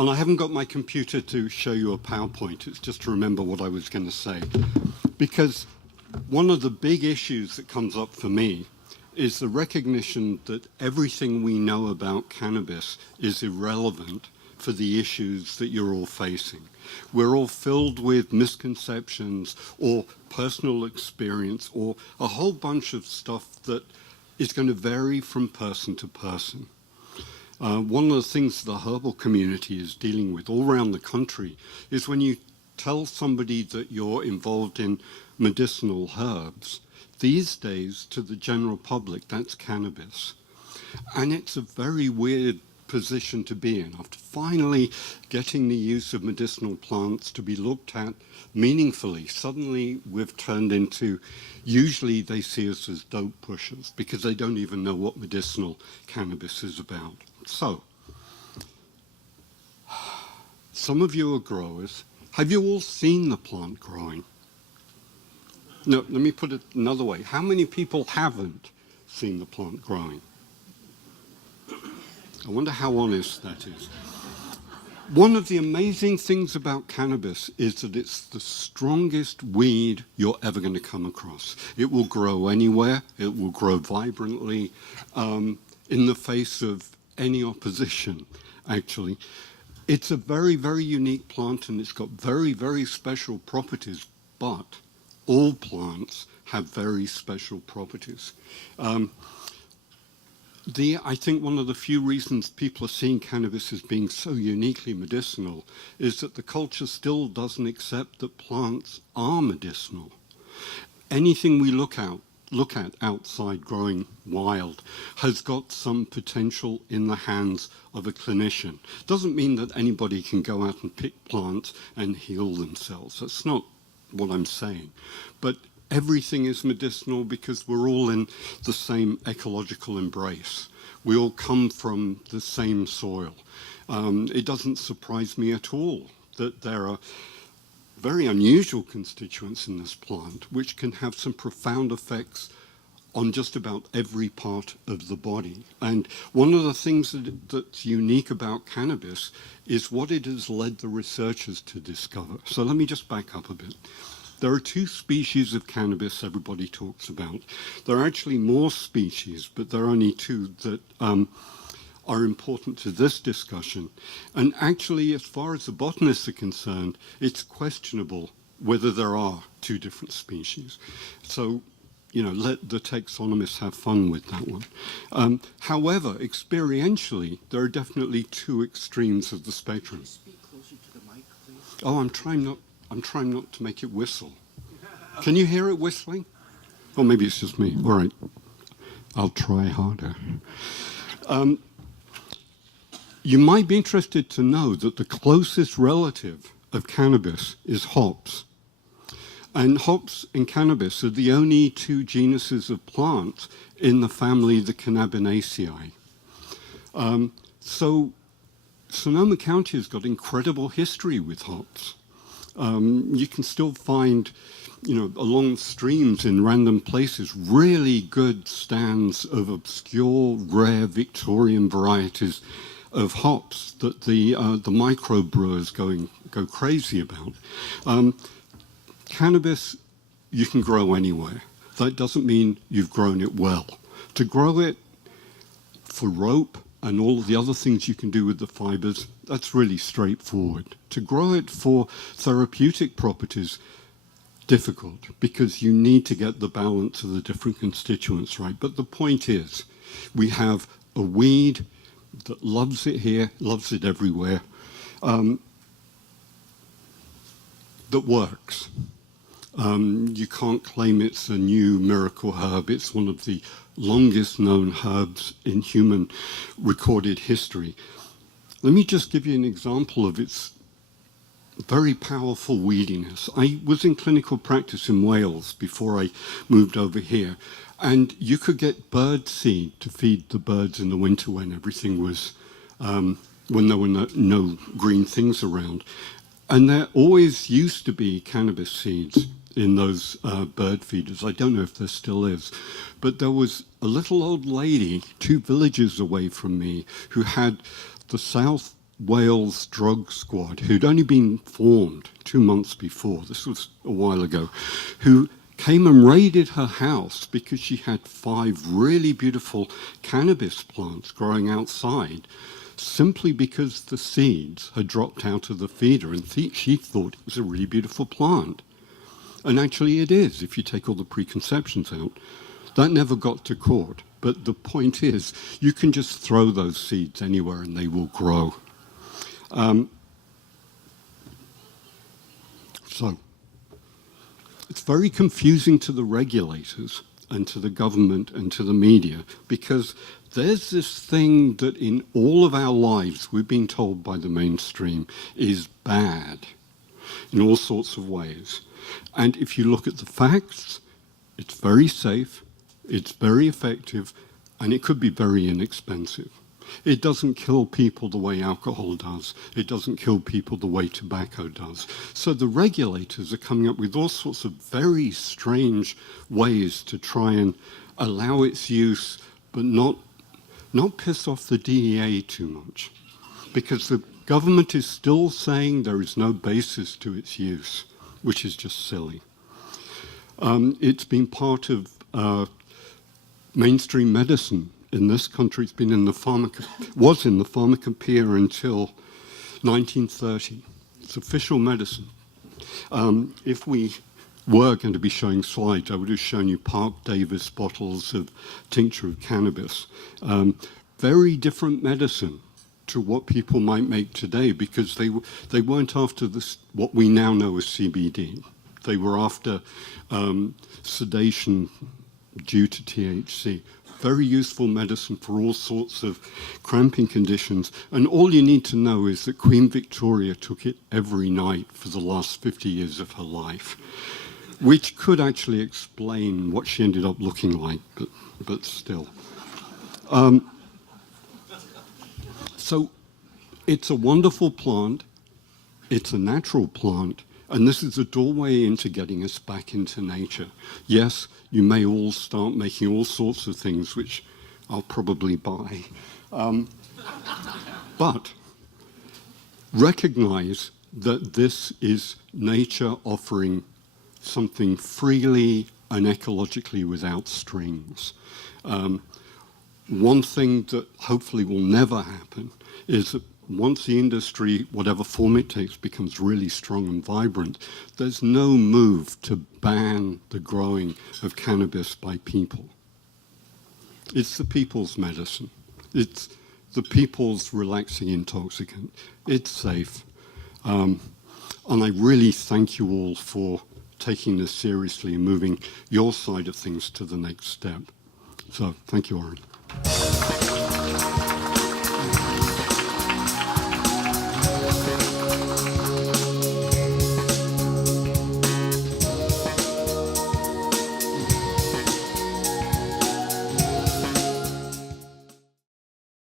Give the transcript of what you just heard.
And I haven't got my computer to show you a PowerPoint. It's just to remember what I was going to say. Because one of the big issues that comes up for me is the recognition that everything we know about cannabis is irrelevant for the issues that you're all facing. We're all filled with misconceptions or personal experience or a whole bunch of stuff that is going to vary from person to person. One of the things the herbal community is dealing with all around the country is when you tell somebody that you're involved in medicinal herbs, these days to the general public, that's cannabis. And it's a very weird position to be in after finally getting the use of medicinal plants to be looked at meaningfully. Suddenly we've turned into, usually they see us as dope pushers because they don't even know what medicinal cannabis is about. So, some of you are growers. Have you all seen the plant growing? No, let me put it another way. How many people haven't seen the plant growing? I wonder how honest that is. One of the amazing things about cannabis is that it's the strongest weed you're ever going to come across. It will grow anywhere. It will grow vibrantly in the face of any opposition, actually. It's a very, very unique plant, and it's got very, very special properties, but all plants have very special properties. I think one of the few reasons people are seeing cannabis as being so uniquely medicinal is that the culture still doesn't accept that plants are medicinal. Anything we look at outside growing wild has got some potential in the hands of a clinician. Doesn't mean that anybody can go out and pick plants and heal themselves. That's not what I'm saying. But everything is medicinal because we're all in the same ecological embrace. We all come from the same soil. It doesn't surprise me at all that there are very unusual constituents in this plant which can have some profound effects on just about every part of the body. And one of the things that's unique about cannabis is what it has led the researchers to discover. So let me just back up a bit. There are two species of cannabis everybody talks about. There are actually more species, but there are only two that are important to this discussion. And actually, as far as the botanists are concerned, it's questionable whether there are two different species. So, you know, let the taxonomists have fun with that one. However, experientially, there are definitely two extremes of the spectrum. Speak closer to the mic, please. Oh, I'm trying not to make it whistle. Can you hear it whistling? Or maybe it's just me. All right. I'll try harder. You might be interested to know that the closest relative of cannabis is hops. And hops and cannabis are the only two genuses of plants in the family, the Cannabinaceae. So Sonoma County has got incredible history with hops. You can still find, you know, along streams in random places, really good stands of obscure, rare Victorian varieties of hops that the microbrewers go crazy about. Cannabis, you can grow anywhere. That doesn't mean you've grown it well. To grow it for rope and all the other things you can do with the fibers, that's really straightforward. To grow it for therapeutic properties, difficult, because you need to get the balance of the different constituents right. But the point is, we have a weed that loves it here, loves it everywhere, that works. You can't claim it's a new miracle herb. It's one of the longest known herbs in human recorded history. Let me just give you an example of its very powerful weediness. I was in clinical practice in Wales before I moved over here, and you could get bird seed to feed the birds in the winter when everything was, when there were no green things around. And there always used to be cannabis seeds in those bird feeders. I don't know if there still is. But there was a little old lady 2 villages away from me who had the south Wales drug squad, who'd only been formed 2 months before, this was a while ago, who came and raided her house because she had 5 really beautiful cannabis plants growing outside, simply because the seeds had dropped out of the feeder, and she thought it was a really beautiful plant. And actually it is, if you take all the preconceptions out. That never got to court, but the point is, you can just throw those seeds anywhere and they will grow. So, it's very confusing to the regulators and to the government and to the media, because there's this thing that in all of our lives we've been told by the mainstream is bad in all sorts of ways. And if you look at the facts, it's very safe, it's very effective, and it could be very inexpensive. It doesn't kill people the way alcohol does. It doesn't kill people the way tobacco does. So the regulators are coming up with all sorts of very strange ways to try and allow its use, but not piss off the DEA too much. Because the government is still saying there is no basis to its use, which is just silly. It's been part of mainstream medicine in this country. It's been in the was in the pharmacopoeia until 1930. It's official medicine. If we were going to be showing slides, I would have shown you Park Davis bottles of tincture of cannabis. Very different medicine to what people might make today, because they weren't after this, what we now know as CBD. They were after sedation due to THC. Very useful medicine for all sorts of cramping conditions. And all you need to know is that Queen Victoria took it every night for the last 50 years of her life, which could actually explain what she ended up looking like, but still. So it's a wonderful plant. It's a natural plant. And this is a doorway into getting us back into nature. Yes, you may all start making all sorts of things, which I'll probably buy. But recognize that this is nature offering something freely and ecologically without strings. One thing that hopefully will never happen is that once the industry, whatever form it takes, becomes really strong and vibrant, there's no move to ban the growing of cannabis by people. It's the people's medicine. It's the people's relaxing intoxicant. It's safe. And I really thank you all for taking this seriously and moving your side of things to the next step. So thank you, Oren.